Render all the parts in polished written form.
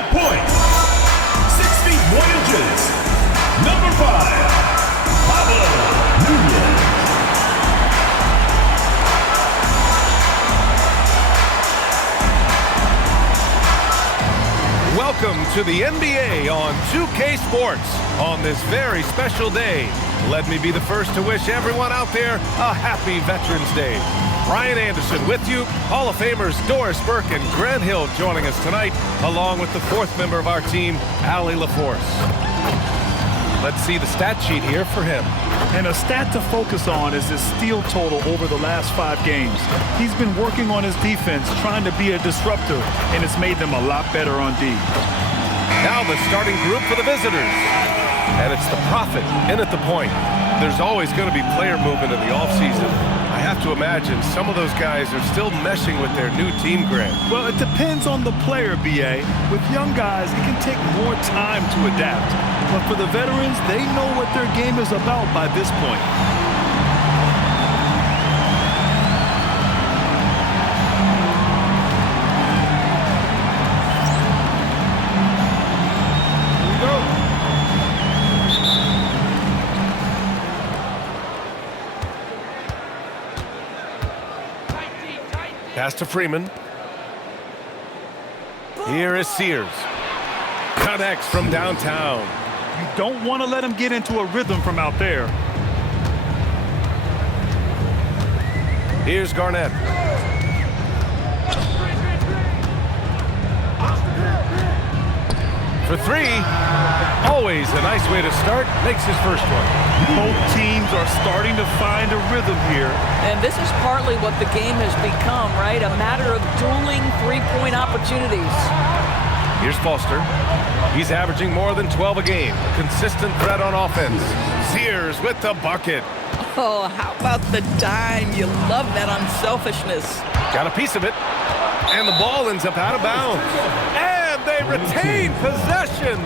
5 points, 6 feet 1 inches, number 5, Julian. Welcome to the NBA on 2K Sports on this very special day. Let me be the first to wish everyone out there a happy Veterans Day. Brian Anderson with you, Hall of Famers Doris Burke and Grant Hill joining us tonight, along with the fourth member of our team, Allie LaForce. Let's see the stat sheet here for him. And a stat to focus on is his steal total over the last 5 games. He's been working on his defense, trying to be a disruptor, and it's made them a lot better on D. Now the starting group for the visitors. And it's the Prophet in at the point. There's always going to be player movement in the offseason. I have to imagine some of those guys are still meshing with their new team, Grant. Well, it depends on the player, B.A. With young guys, it can take more time to adapt. But for the veterans, they know what their game is about by this point. Pass to Freeman. Here is Sears. Connects from downtown. You don't want to let him get into a rhythm from out there. Here's Garnett. For 3. Always a nice way to start. Makes his first one. Both teams are starting to find a rhythm here. And this is partly what the game has become, right? A matter of dueling three-point opportunities. Here's Foster. He's averaging more than 12 a game. Consistent threat on offense. Sears with the bucket. Oh, how about the dime? You love that unselfishness. Got a piece of it. And the ball ends up out of bounds. And they retain possession.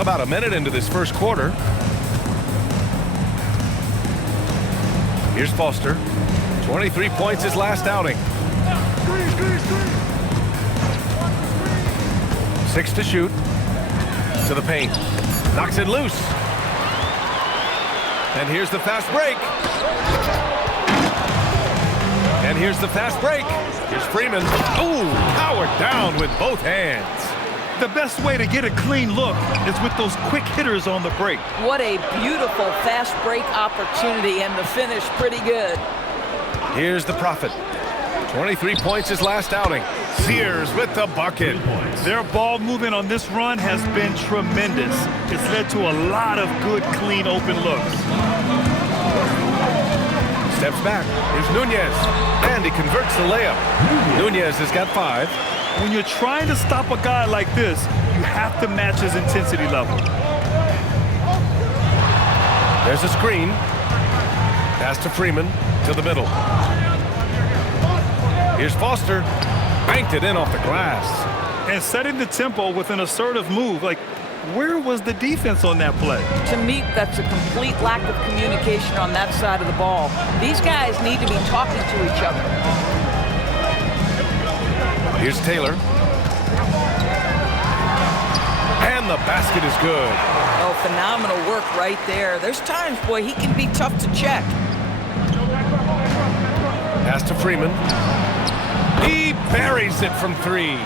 About a minute into this first quarter. Here's Foster. 23 points his last outing. 6 to shoot. To the paint. Knocks it loose. And here's the fast break. And here's the fast break. Here's Freeman. Ooh, powered down with both hands. The best way to get a clean look is with those quick hitters on the break. What a beautiful fast break opportunity, and the finish pretty good. Here's the Prophet. 23 points his last outing. Sears with the bucket. Their ball movement on this run has been tremendous. It's led to a lot of good, clean, open looks. Steps back. Here's Nunez. And he converts the layup. Nunez has got 5. When you're trying to stop a guy like this, you have to match his intensity level. There's a screen. Pass to Freeman to the middle. Here's Foster. Banked it in off the glass. And setting the tempo with an assertive move. Like, where was the defense on that play? To me, that's a complete lack of communication on that side of the ball. These guys need to be talking to each other. Here's Taylor. And the basket is good. Oh, phenomenal work right there. There's times, boy, he can be tough to check. Pass to Freeman. He buries it from 3.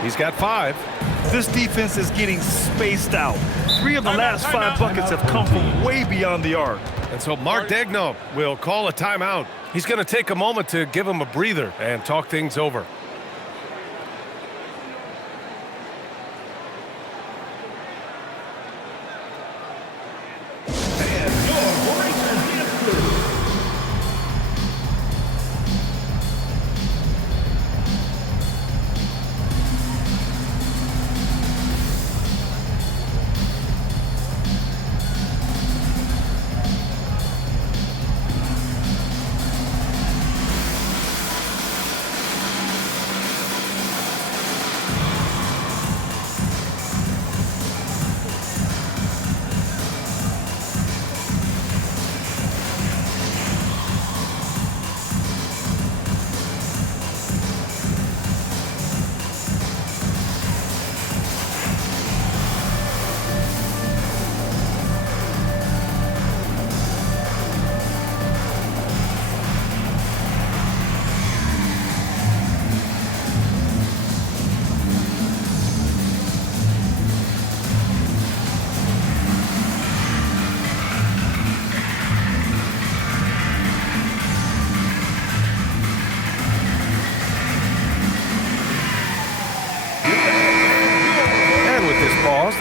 He's got 5. This defense is getting spaced out. 3 of the last 5 buckets have come from way beyond the arc. And so Mark Daigneault will call a timeout. He's going to take a moment to give him a breather and talk things over.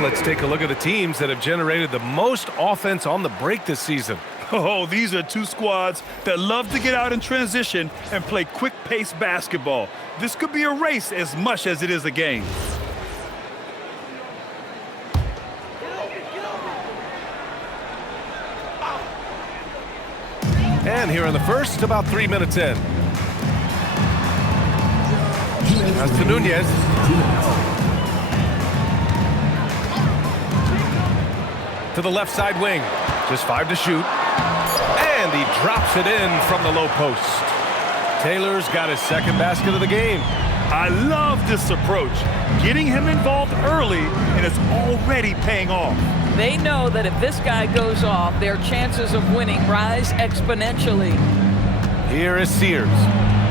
let's take a look at the teams that have generated the most offense on the break this season. Oh, these are two squads that love to get out in transition and play quick-paced basketball. This could be a race as much as it is a game. And here in the first, about 3 minutes in. That's to Nunez. To the left side wing. Just 5 to shoot. And he drops it in from the low post. Taylor's got his second basket of the game. I love this approach. Getting him involved early, and it's already paying off. They know that if this guy goes off, their chances of winning rise exponentially. Here is Sears.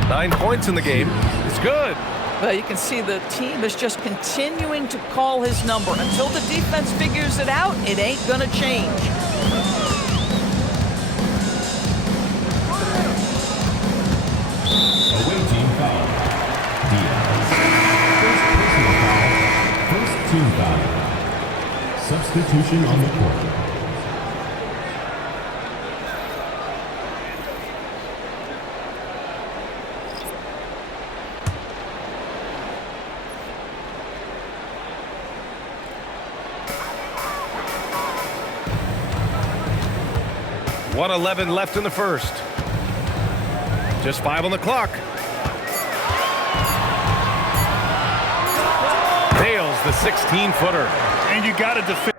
9 points in the game. It's good. Well, you can see the team is just continuing to call his number. Until the defense figures it out, it ain't going to change. Away team foul. Diaz. First personal foul. First team foul. Substitution on the court. .111 left in the first. Just 5 on the clock. Nails the 16-footer. And you got to defend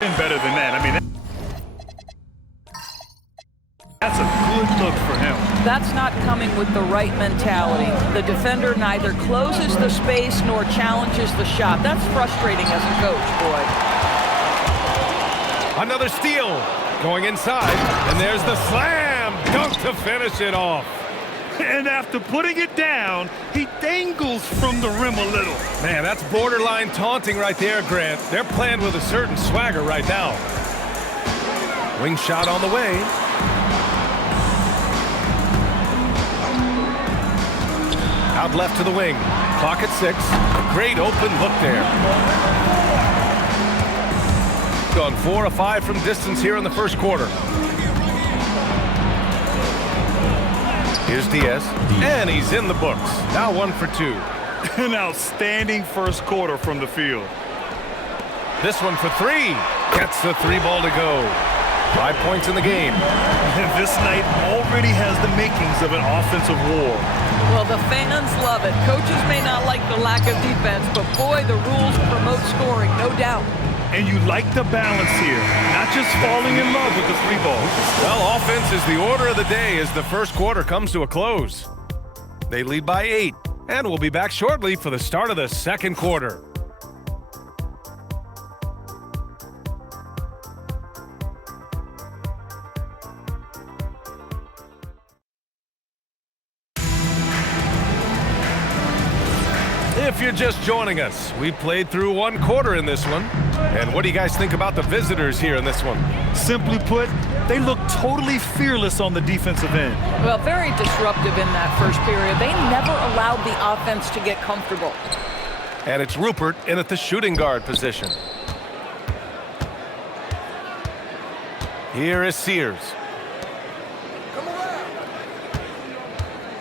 better than that. I mean, that's a good look for him. That's not coming with the right mentality. The defender neither closes the space nor challenges the shot. That's frustrating as a coach, boy. Another steal. Going inside. And there's the slam. Dunk to finish it off. And after putting it down, he dangles from the rim a little. Man, that's borderline taunting right there, Grant. They're playing with a certain swagger right now. Wing shot on the way. Out left to the wing. Clock at 6. Great open look there. Gone 4 of 5 from distance here in the first quarter. Here's Diaz. And he's in the books. Now 1 for 2. An outstanding first quarter from the field. This one for 3. Gets the 3-ball to go. 5 points in the game. And this night already has the makings of an offensive war. Well, the fans love it. Coaches may not like the lack of defense, but boy, the rules promote scoring, no doubt. And you like the balance here, not just falling in love with the 3-ball. Well, offense is the order of the day as the first quarter comes to a close. They lead by 8, and we'll be back shortly for the start of the second quarter. If you're just joining us, we played through 1 quarter in this one. And what do you guys think about the visitors here in this one? Simply put, they look totally fearless on the defensive end. Well, very disruptive in that first period. They never allowed the offense to get comfortable. And it's Rupert in at the shooting guard position. Here is Sears.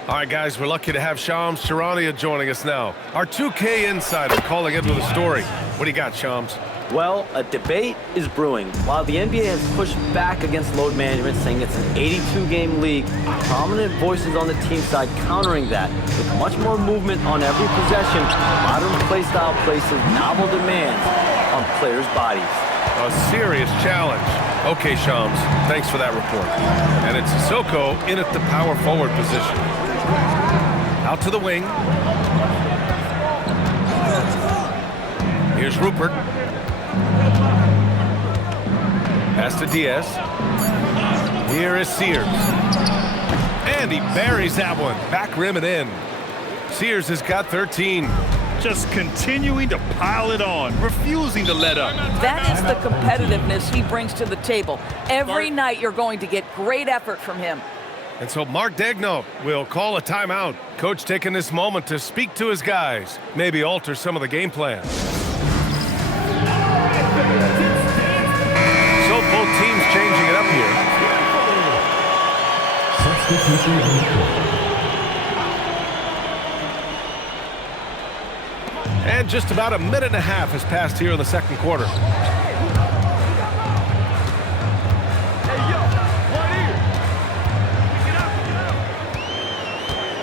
All right, guys, we're lucky to have Shams Charania joining us now. Our 2K insider calling in with a story. What do you got, Shams? Well, a debate is brewing. While the NBA has pushed back against load management, saying it's an 82-game league, prominent voices on the team side countering that. With much more movement on every possession, modern play style places novel demands on players' bodies. A serious challenge. Okay, Shams, thanks for that report. And it's Sissoko in at the power forward position. Out to the wing. Here's Rupert. Pass to Diaz. Here is Sears. And he buries that one. Back rim and in. Sears has got 13. Just continuing to pile it on, refusing to let up. That is the competitiveness he brings to the table. Every night you're going to get great effort from him. And so Mark Daigneault will call a timeout. Coach taking this moment to speak to his guys, maybe alter some of the game plan. So both teams changing it up here. And just about a minute and a half has passed here in the second quarter.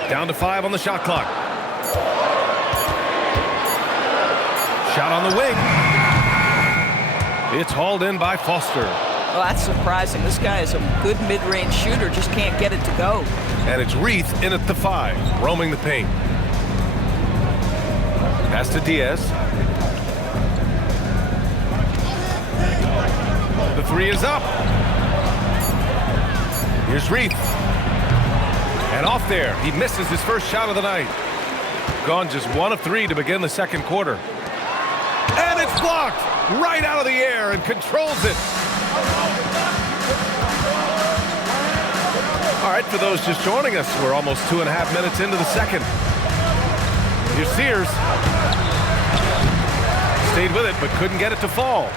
Down to 5 on the shot clock. Shot on the wing. It's hauled in by Foster. Well, that's surprising. This guy is a good mid-range shooter, just can't get it to go. And it's Reith in at the 5, roaming the paint. Pass to Diaz. The 3 is up. Here's Reith. And off there, he misses his first shot of the night. Gone just 1 of 3 to begin the second quarter. And it's blocked right out of the air and controls it. All right, for those just joining us, we're almost 2.5 minutes into the second. Here's Sears. Stayed with it, but couldn't get it to fall.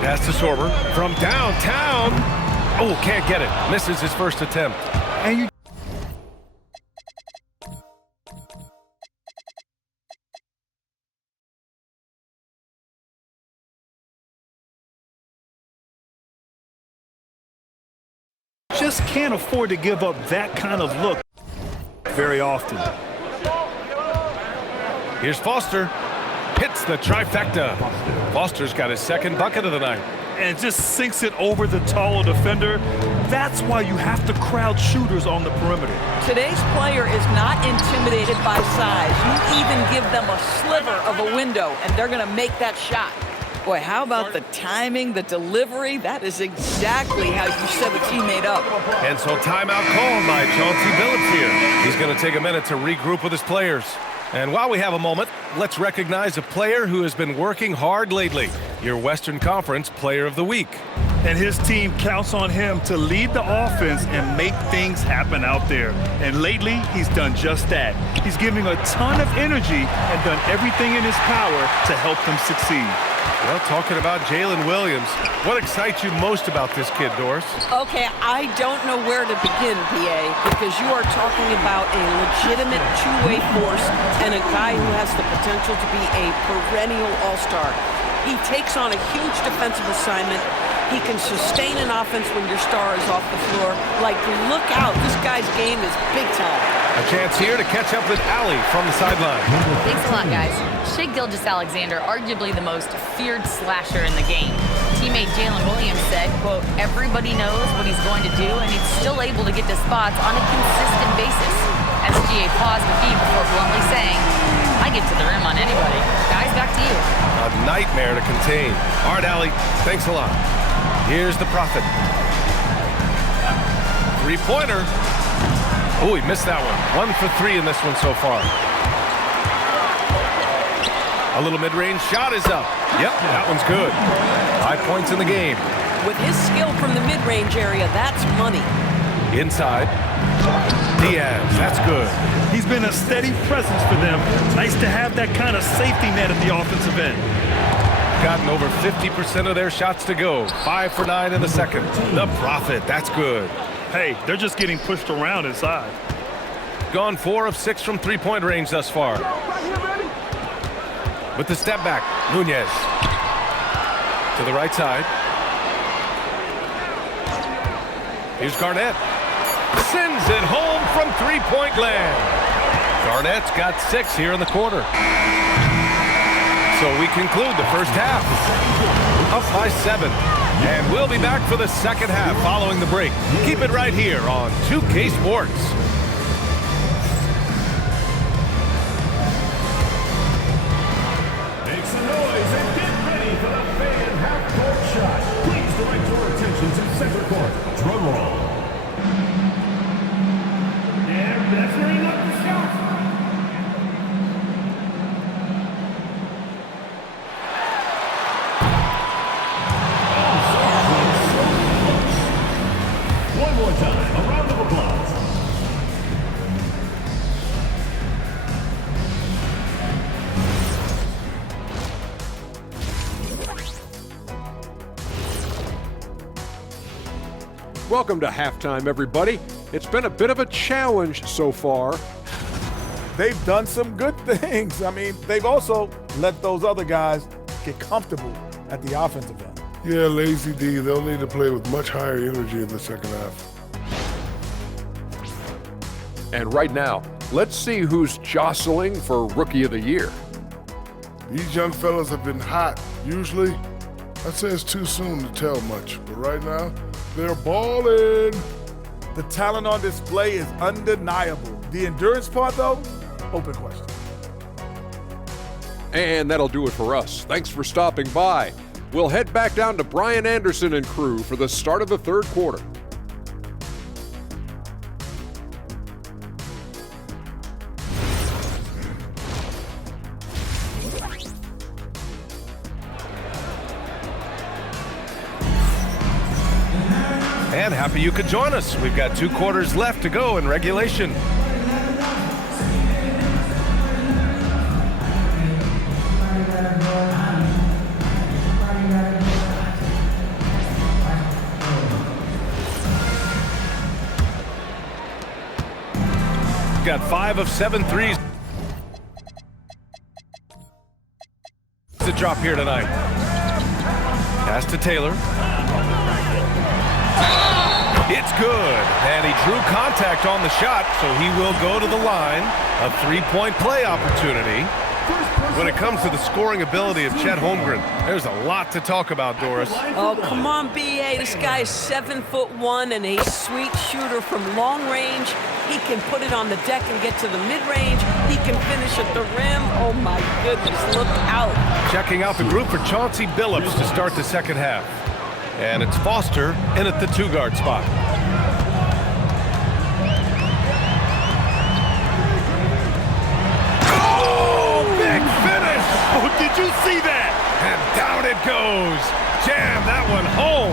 Pass to Sorber from downtown. Oh, can't get it. Misses his first attempt. And you just can't afford to give up that kind of look very often. Here's Foster. Hits the trifecta. Foster's got his second bucket of the night. And just sinks it over the taller defender. That's why you have to crowd shooters on the perimeter. Today's player is not intimidated by size. You even give them a sliver of a window, and they're going to make that shot. Boy, how about the timing, the delivery? That is exactly how you set a teammate up. And so timeout called by Chauncey Billups here. He's going to take a minute to regroup with his players. And while we have a moment, let's recognize a player who has been working hard lately. Your Western Conference Player of the Week. And his team counts on him to lead the offense and make things happen out there. And lately, he's done just that. He's giving a ton of energy and done everything in his power to help them succeed. Well, talking about Jalen Williams, what excites you most about this kid, Doris? Okay, I don't know where to begin, PA, because you are talking about a legitimate two-way force and a guy who has the potential to be a perennial all-star. He takes on a huge defensive assignment. He can sustain an offense when your star is off the floor. Like, look out, this guy's game is big time. A chance here to catch up with Allie from the sideline. Thanks a lot, guys. Shai Gilgeous-Alexander, arguably the most feared slasher in the game. Teammate Jalen Williams said, quote, everybody knows what he's going to do, and he's still able to get to spots on a consistent basis. SGA paused the feed before bluntly saying, I get to the rim on anybody. Guys, back to you. A nightmare to contain. All right, Allie, thanks a lot. Here's the Prophet. Three-pointer. Oh, he missed that one. 1 for 3 in this one so far. A little mid-range shot is up. Yep, that one's good. 5 points in the game. With his skill from the mid-range area, that's money. Inside. Diaz, that's good. He's been a steady presence for them. Nice to have that kind of safety net at the offensive end. Gotten over 50% of their shots to go. 5 for 9 in the second. The Prophet, that's good. Hey, they're just getting pushed around inside. Gone 4 of 6 from three-point range thus far. With the step back, Nunez. To the right side. Here's Garnett. Sends it home from three-point land. Garnett's got 6 here in the quarter. So we conclude the first half. Up by 7. And we'll be back for the second half following the break. Keep it right here on 2K Sports. Make some noise and get ready for the fan half-court shot. Please direct your attention to center court. Drum roll. And measuring up the shot. Welcome to halftime, everybody. It's been a bit of a challenge so far. They've done some good things. I mean, they've also let those other guys get comfortable at the offensive end. Yeah, Lazy D, they'll need to play with much higher energy in the second half. And right now, let's see who's jostling for Rookie of the Year. These young fellas have been hot. Usually, I'd say it's too soon to tell much, but right now, they're balling. The talent on display is undeniable. The endurance part, though, open question. And that'll do it for us. Thanks for stopping by. We'll head back down to Brian Anderson and crew for the start of the third quarter. And happy you could join us. We've got 2 quarters left to go in regulation. Got 5 of 7 threes to drop here tonight. Pass to Taylor. It's good, and he drew contact on the shot, so he will go to the line. A 3-point play opportunity. When it comes to the scoring ability of Chet Holmgren, there's a lot to talk about, Doris. Oh, come on, B.A. This guy is 7'1" and a sweet shooter from long range. He can put it on the deck and get to the mid-range. He can finish at the rim. Oh, my goodness, look out. Checking out the group for Chauncey Billups to start the second half. And it's Foster in at the 2-guard spot. Oh, big finish! Oh, did you see that? And down it goes. Jam that one home.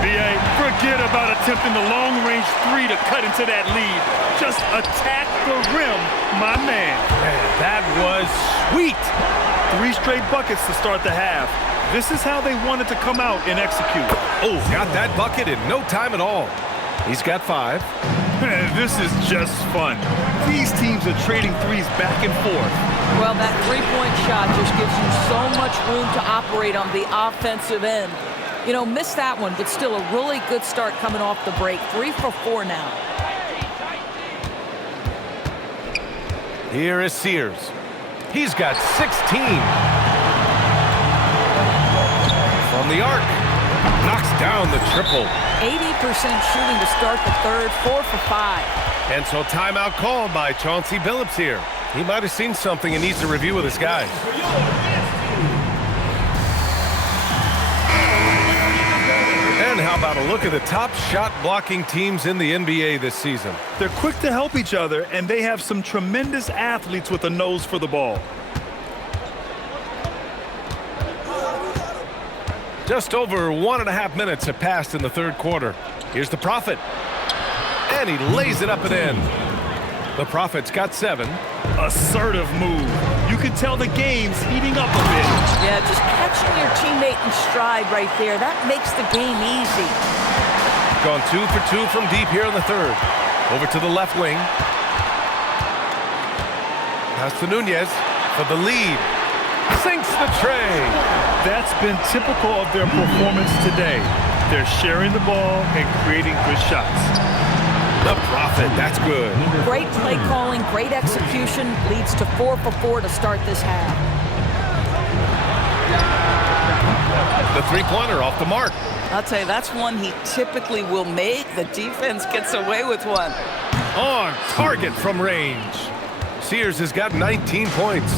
B.A., forget about attempting the long-range 3 to cut into that lead. Just attack the rim, my man. Man, that was sweet. 3 straight buckets to start the half. This is how they wanted to come out and execute. Oh, got that bucket in no time at all. He's got 5. Man, this is just fun. These teams are trading threes back and forth. Well, that three-point shot just gives you so much room to operate on the offensive end. You know, missed that one, but still a really good start coming off the break. 3 for 4 now. Here is Sears. He's got 16. From the arc. Knocks down the triple. 80% shooting to start the third, 4 for 5. And so timeout called by Chauncey Billups here. He might have seen something and needs to review with his guys. And how about a look at the top shot blocking teams in the NBA this season? They're quick to help each other, and they have some tremendous athletes with a nose for the ball. Just over 1.5 minutes have passed in the third quarter. Here's the Prophet. And he lays it up and in. The Prophet's got 7. Assertive move. You can tell the game's heating up a bit. Yeah, just catching your teammate in stride right there. That makes the game easy. Gone 2 for 2 from deep here in the third. Over to the left wing. Pass to Nunez for the lead. Sinks the tray. That's been typical of their performance today. They're sharing the ball and creating good shots. The Prophet, that's good. Great play calling, great execution, leads to 4 for 4 to start this half. The three-pointer off the mark. I'll tell you, that's one he typically will make. The defense gets away with one. On target from range. Sears has got 19 points.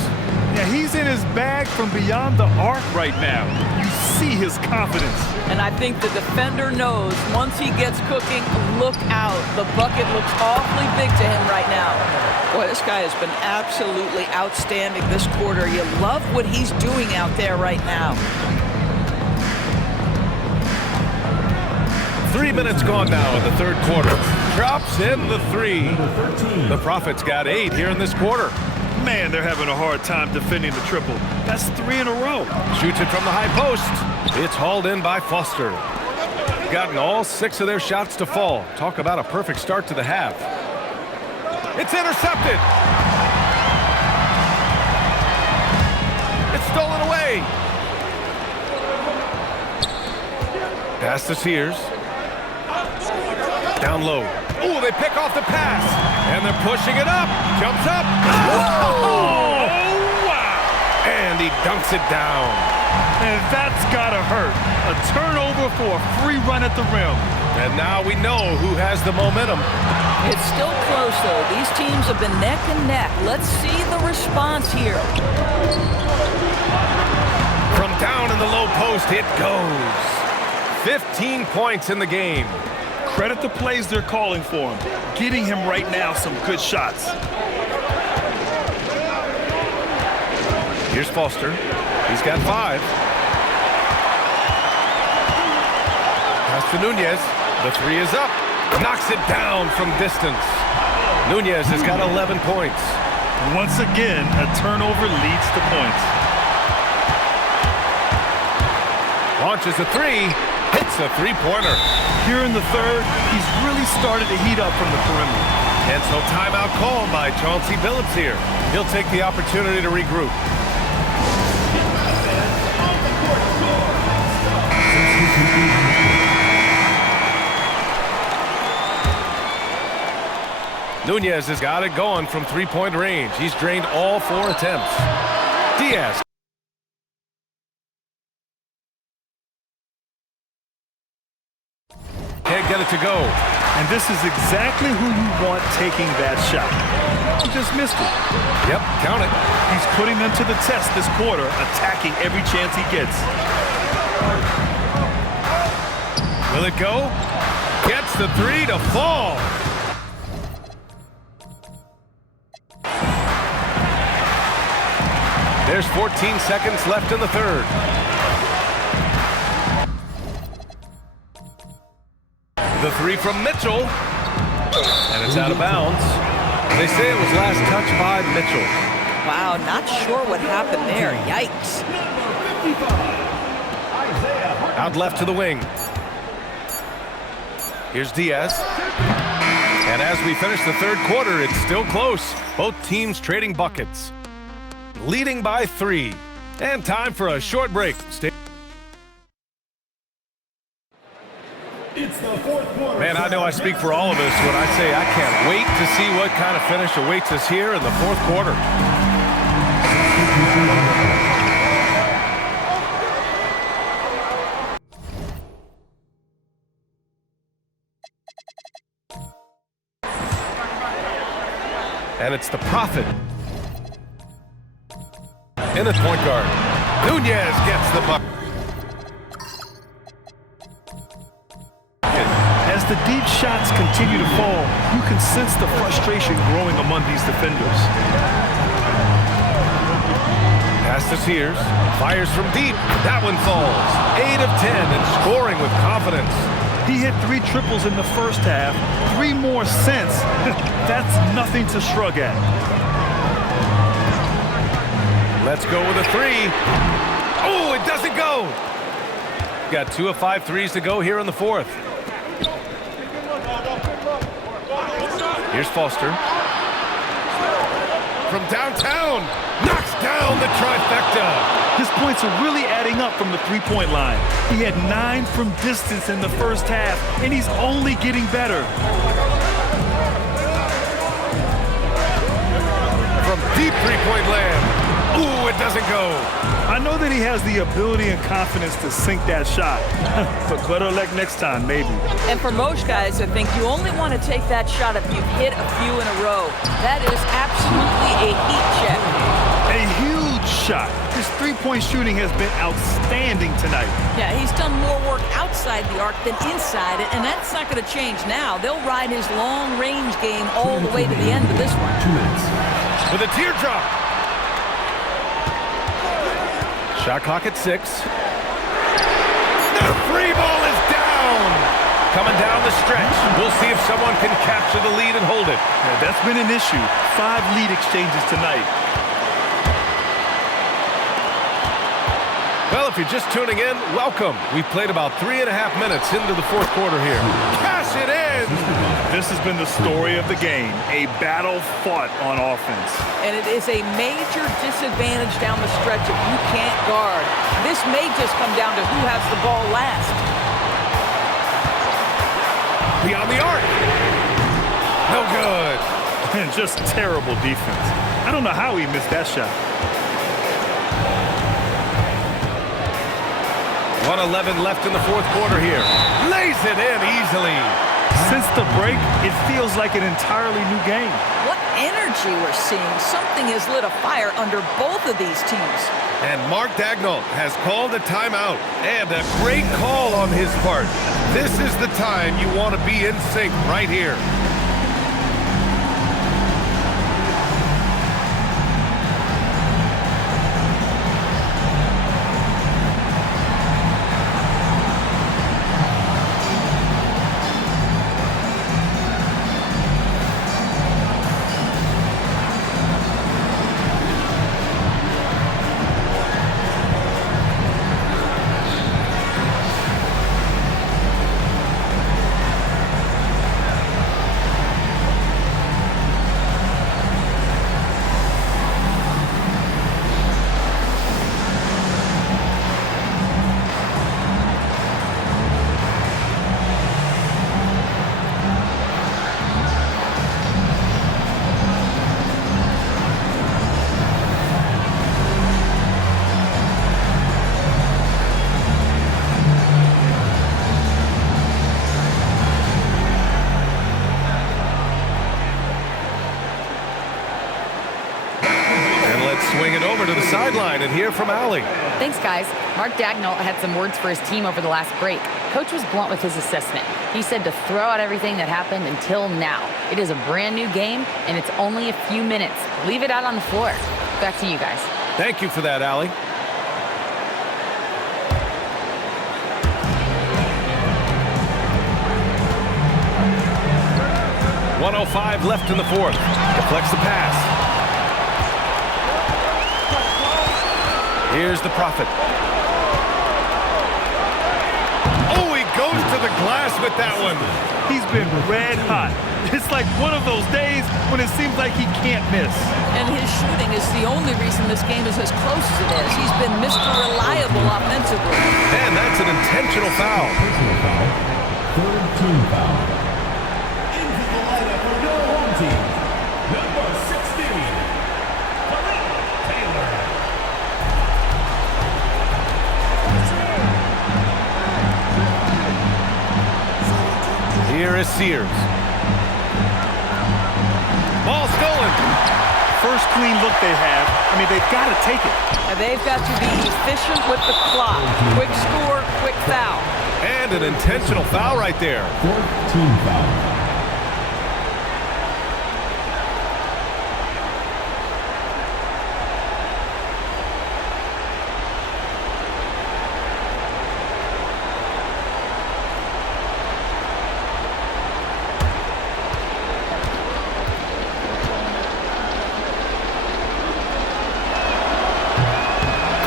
Yeah, he's in his bag from beyond the arc right now. You see his confidence. And I think the defender knows once he gets cooking, look out. The bucket looks awfully big to him right now. Boy, this guy has been absolutely outstanding this quarter. You love what he's doing out there right now. 3 minutes gone now in the third quarter. Drops in the 3. The Prophet's got 8 here in this quarter. Man, they're having a hard time defending the triple. That's 3 in a row. Shoots it from the high post. It's hauled in by Foster. gotten all 6 of their shots to fall. Talk about a perfect start to the half. It's intercepted. It's stolen away. Pass to Sears. Down low. Ooh, they pick off the pass. And they're pushing it up. Jumps up. Oh, wow. And he dunks it down. And that's gotta hurt. A turnover for a free run at the rim. And now we know who has the momentum. It's still close, though. These teams have been neck and neck. Let's see the response here. From down in the low post, it goes. 15 points in the game. Credit the plays they're calling for him. Getting him right now some good shots. Here's Foster. He's got 5. Pass to Nunez. The 3 is up. Knocks it down from distance. Nunez has got 11 points. Once again, a turnover leads to points. Launches a 3. Hits a 3-pointer. Here in the third, he's really started to heat up from the perimeter. And so timeout called by Chauncey Billups here. He'll take the opportunity to regroup. Nunez has got it going from 3-point range. He's drained all 4 attempts. Diaz. Can't get it to go. And this is exactly who you want taking that shot. He just missed it. Yep, count it. He's putting them to the test this quarter, attacking every chance he gets. Will it go? Gets the 3 to fall. There's 14 seconds left in the third. The 3 from Mitchell. And it's out of bounds. They say it was last touched by Mitchell. Wow, not sure what happened there. Yikes. Out left to the wing. Here's Diaz. And as we finish the third quarter, it's still close. Both teams trading buckets. Leading by 3. And time for a short break. It's the fourth quarter. Man, I know I speak for all of us when I say I can't wait to see what kind of finish awaits us here in the fourth quarter. And it's the Prophet in the point guard. Nunez gets the bucket. As the deep shots continue to fall, you can sense the frustration growing among these defenders. Pass to Sears. Fires from deep. That one falls. 8 of 10 and scoring with confidence. He hit 3 triples in the first half, 3 more since. That's nothing to shrug at. Let's go with a 3. Oh, it doesn't go. Got 2 of 5 threes to go here in the fourth. Here's Foster. From downtown. Knocks down the trifecta. His points are really adding up from the three-point line. He had 9 from distance in the first half, and he's only getting better. From deep three-point land. Ooh, it doesn't go. I know that he has the ability and confidence to sink that shot, but better luck next time, maybe. And for most guys, I think you only want to take that shot if you've hit a few in a row. That is absolutely a heat check. A huge shot. His three-point shooting has been outstanding tonight. Yeah, he's done more work outside the arc than inside it, and that's not going to change now. They'll ride his long-range game all the way to the end of this one. 2 minutes. With a teardrop. Shot clock at 6. The free ball is down. Coming down the stretch. We'll see if someone can capture the lead and hold it. Yeah, that's been an issue. 5 lead exchanges tonight. Well, if you're just tuning in, welcome. We've played about 3.5 minutes into the fourth quarter here. Cash it in! This has been the story of the game, a battle fought on offense. And it is a major disadvantage down the stretch if you can't guard. This may just come down to who has the ball last. Beyond the arc. No good. And just terrible defense. I don't know how he missed that shot. 1:11 left in the fourth quarter here. Lays it in easily. Since the break, it feels like an entirely new game. What energy we're seeing. Something has lit a fire under both of these teams. And Mark Daigneault has called a timeout. And a great call on his part. This is the time you want to be in sync right here. Swing it over to the sideline and hear from Allie. Thanks, guys. Mark Daigneault had some words for his team over the last break. Coach was blunt with his assessment. He said to throw out everything that happened until now. It is a brand new game, and it's only a few minutes. Leave it out on the floor. Back to you guys. Thank you for that, Allie. .105 left in the fourth. Deflects the pass. Here's the Prophet. Oh, he goes to the glass with that one. He's been red hot. It's like one of those days when it seems like he can't miss. And his shooting is the only reason this game is as close as it is. He's been Mr. Reliable offensively. And that's an intentional foul. Personal foul. Third team foul. Into the lineup for your home team. Number 16. Taylor. Here is Sears. Ball stolen. First clean look they have. I mean, they've got to take it. And they've got to be efficient with the clock. Quick score, quick foul. And an intentional foul right there. Fourth team foul.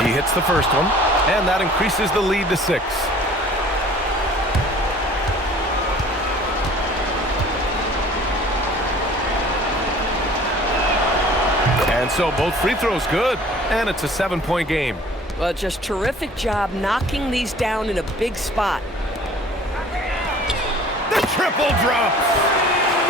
He hits the first one, and that increases the lead to 6. And so both free throws good, and it's a 7-point game. Well, just terrific job knocking these down in a big spot. The triple drops.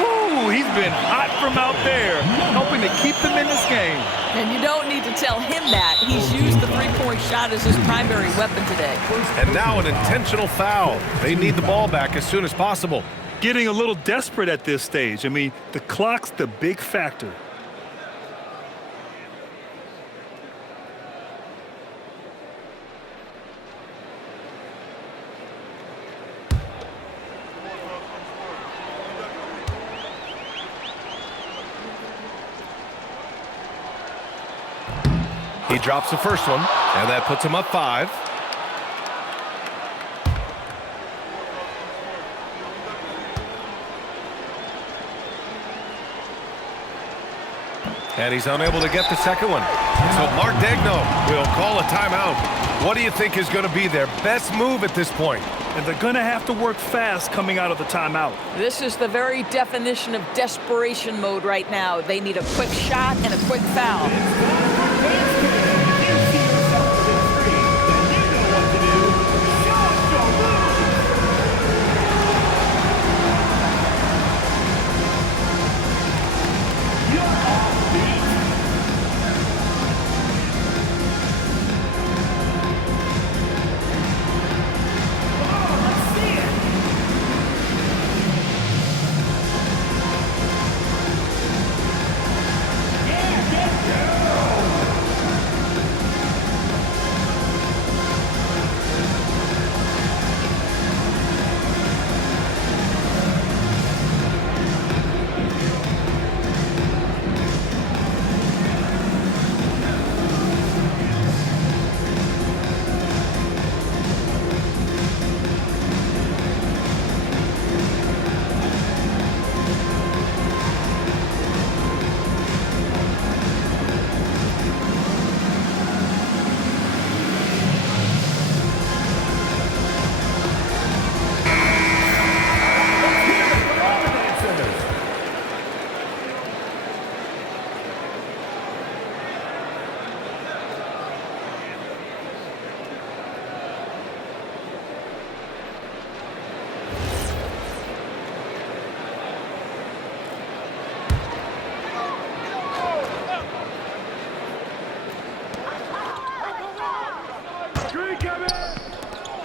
Ooh, he's been hot from out there, helping to keep them in this game. And you don't need to tell him that. He's used the three-point shot as his primary weapon today. And now an intentional foul. They need the ball back as soon as possible. Getting a little desperate at this stage. I mean, the clock's the big factor. He drops the first one, and that puts him up 5. And he's unable to get the second one. So Mark Degno will call a timeout. What do you think is going to be their best move at this point? And they're going to have to work fast coming out of the timeout. This is the very definition of desperation mode right now. They need a quick shot and a quick foul.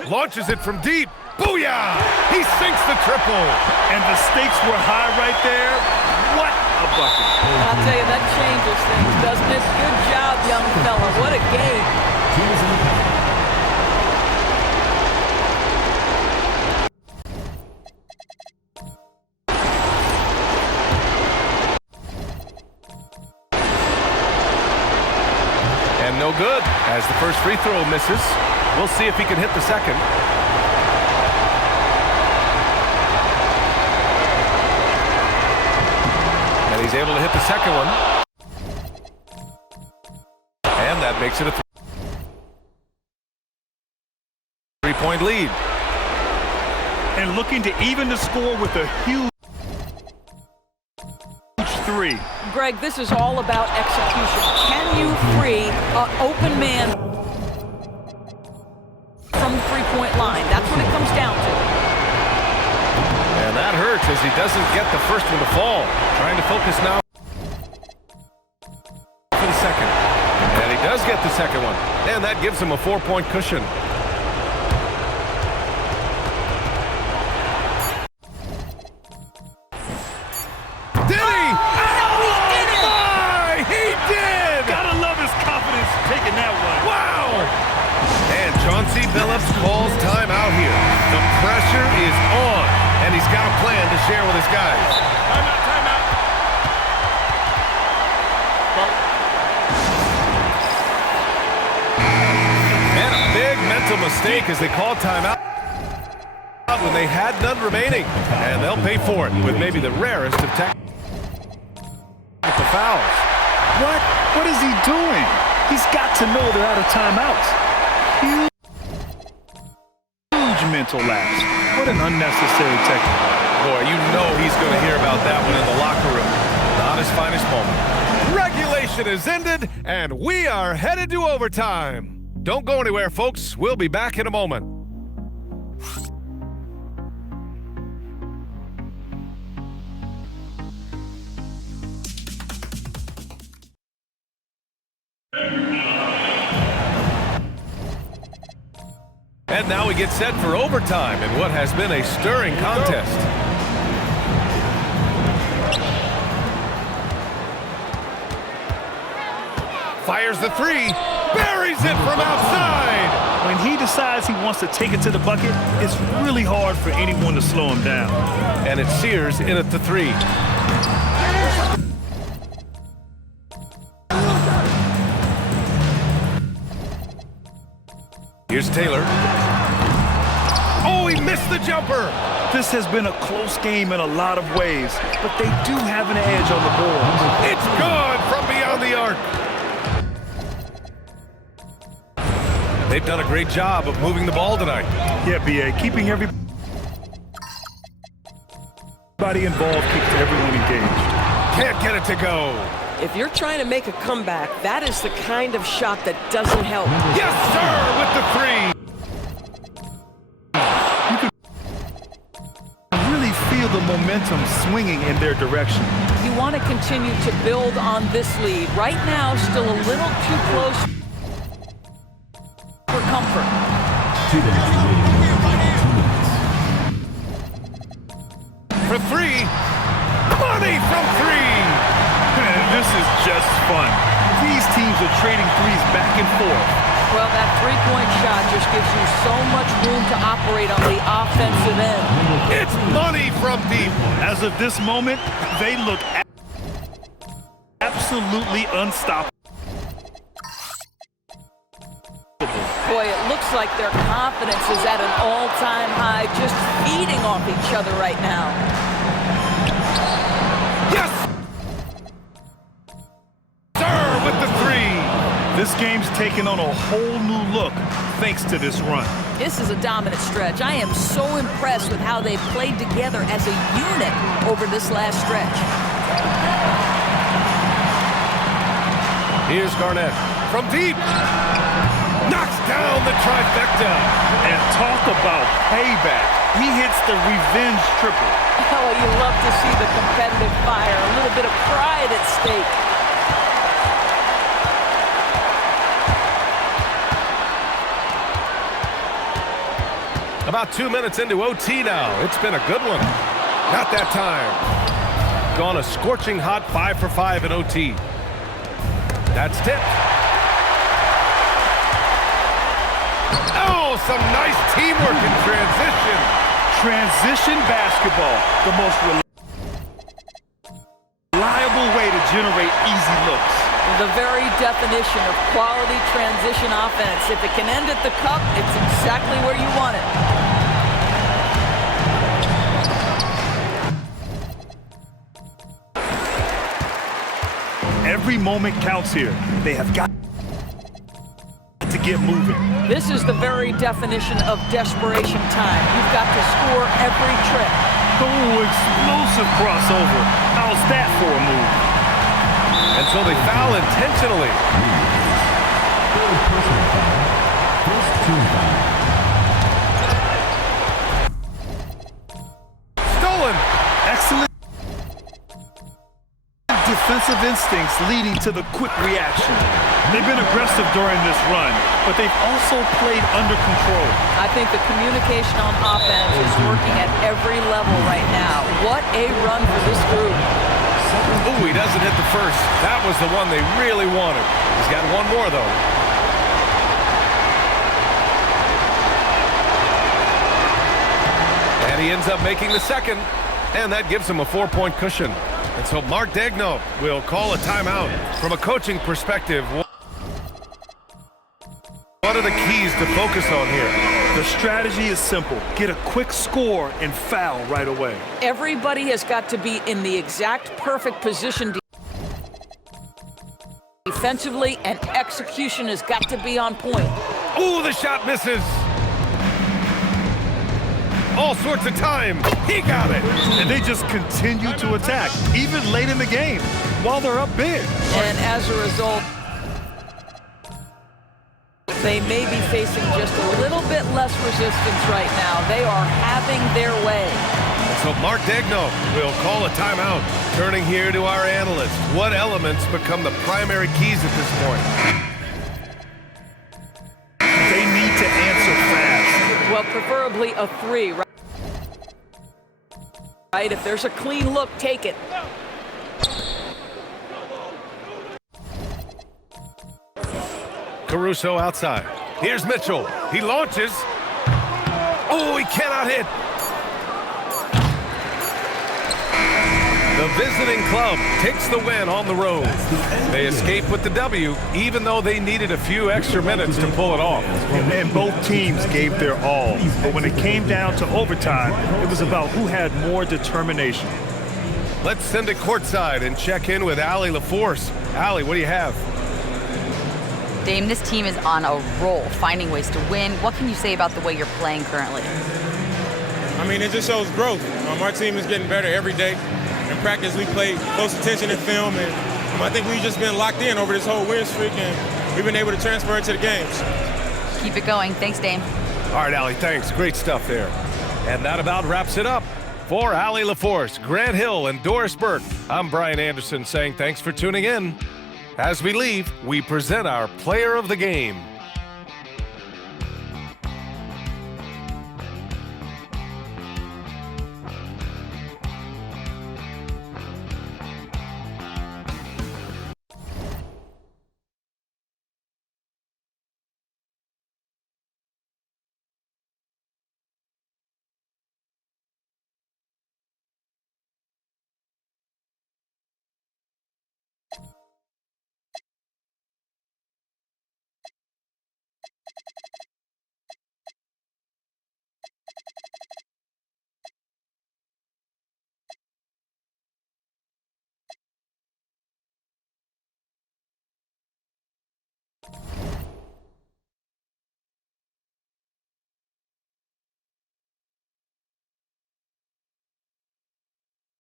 Launches it from deep. Booyah! He sinks the triple. And the stakes were high right there. What a bucket. I'll tell you, that changes things, doesn't it? Good job, young fella. What a game. And no good, as the first free throw misses. We'll see if he can hit the second. And he's able to hit the second one. And that makes it a three-point lead. And looking to even the score with a huge three. Greg, this is all about execution. Can you free an open man from the three-point line? That's what it comes down to. And that hurts as he doesn't get the first one to fall. Trying to focus now for the second. And he does get the second one. And that gives him a 4-point cushion. Did he? Oh, he did it! My, he did! Gotta love his confidence taking that one. Wow! And Chauncey Billups calls timeout here. The pressure is on, and he's got a plan to share with his guys. Timeout, timeout. And a big mental mistake as they call timeout when they had none remaining. And they'll pay for it with maybe the rarest of technical fouls. What? What is he doing? He's got to know they're out of timeouts. Huge mental lapse. What an unnecessary technique. Boy, you know he's going to hear about that one in the locker room. Not his finest moment. Regulation is ended, and we are headed to overtime. Don't go anywhere, folks. We'll be back in a moment. And now we get set for overtime in what has been a stirring contest. Fires the three, buries it from outside. When he decides he wants to take it to the bucket, it's really hard for anyone to slow him down. And it's Sears in at the three. Here's Taylor. Oh, he missed the jumper. This has been a close game in a lot of ways, but they do have an edge on the board. It's good from beyond the arc. They've done a great job of moving the ball tonight. Yeah, B.A., keeping everybody involved keeps everyone engaged. Can't get it to go. If you're trying to make a comeback, that is the kind of shot that doesn't help. Yes, sir, with the three. You can really feel the momentum swinging in their direction. You want to continue to build on this lead. Right now, still a little too close for comfort. 2 minutes remaining. 2 minutes. For three. Money from three. This is just fun. These teams are trading threes back and forth. Well, that three-point shot just gives you so much room to operate on the offensive end. It's money from deep. As of this moment, they look absolutely unstoppable. Boy, it looks like their confidence is at an all-time high, just feeding off each other right now. Yes! Sir, with the three. This game's taken on a whole new look thanks to this run. This is a dominant stretch. I am so impressed with how they've played together as a unit over this last stretch. Here's Garnett from deep. Knocks down the trifecta. And talk about payback. He hits the revenge triple. Oh, you love to see the competitive fire. A little bit of pride at stake. About 2 minutes into OT now. It's been a good one. Not that time. Gone a scorching hot 5 for 5 in OT. That's tipped. Oh, some nice teamwork in transition. Transition basketball, the most reliable way to generate easy looks. The very definition of quality transition offense. If it can end at the cup, it's exactly where you want it. Every moment counts here. They have got to get moving. This is the very definition of desperation time. You've got to score every trip. Oh, explosive crossover. How's that for a move? And so they foul intentionally. Third personal foul. First team foul. Stolen. Excellent defensive instincts leading to the quick reaction. They've been aggressive during this run, but they've also played under control. I think the communication on offense is working at every level right now. What a run for this group. Ooh, he doesn't hit the first. That was the one they really wanted. He's got one more, though. And he ends up making the second, and that gives him a 4-point cushion. And so Mark Daigneault will call a timeout. From a coaching perspective, what are the keys to focus on here? The strategy is simple. Get a quick score and foul right away. Everybody has got to be in the exact perfect position defensively, and execution has got to be on point. Ooh, the shot misses. All sorts of time. He got it. And they just continue to attack, even late in the game, while they're up big. And as a result, they may be facing just a little bit less resistance right now. They are having their way. So Mark Daigneault will call a timeout. Turning here to our analyst. What elements become the primary keys at this point? They need to answer fast. Well, preferably a 3, right? If there's a clean look, take it. Caruso outside. Here's Mitchell. He launches. Oh, he cannot hit. The visiting club takes the win on the road. They escape with the W, even though they needed a few extra minutes to pull it off. And both teams gave their all. But when it came down to overtime, it was about who had more determination. Let's send it courtside and check in with Allie LaForce. Allie, what do you have? Dame, this team is on a roll, finding ways to win. What can you say about the way you're playing currently? I mean, it just shows growth. Our team is getting better every day. In practice, we play close attention in film, and I think we've just been locked in over this whole win streak, and we've been able to transfer it to the games. Keep it going. Thanks, Dame. All right, Allie, thanks. Great stuff there. And that about wraps it up. For Allie LaForce, Grant Hill, and Doris Burke, I'm Brian Anderson saying thanks for tuning in. As we leave, we present our player of the game.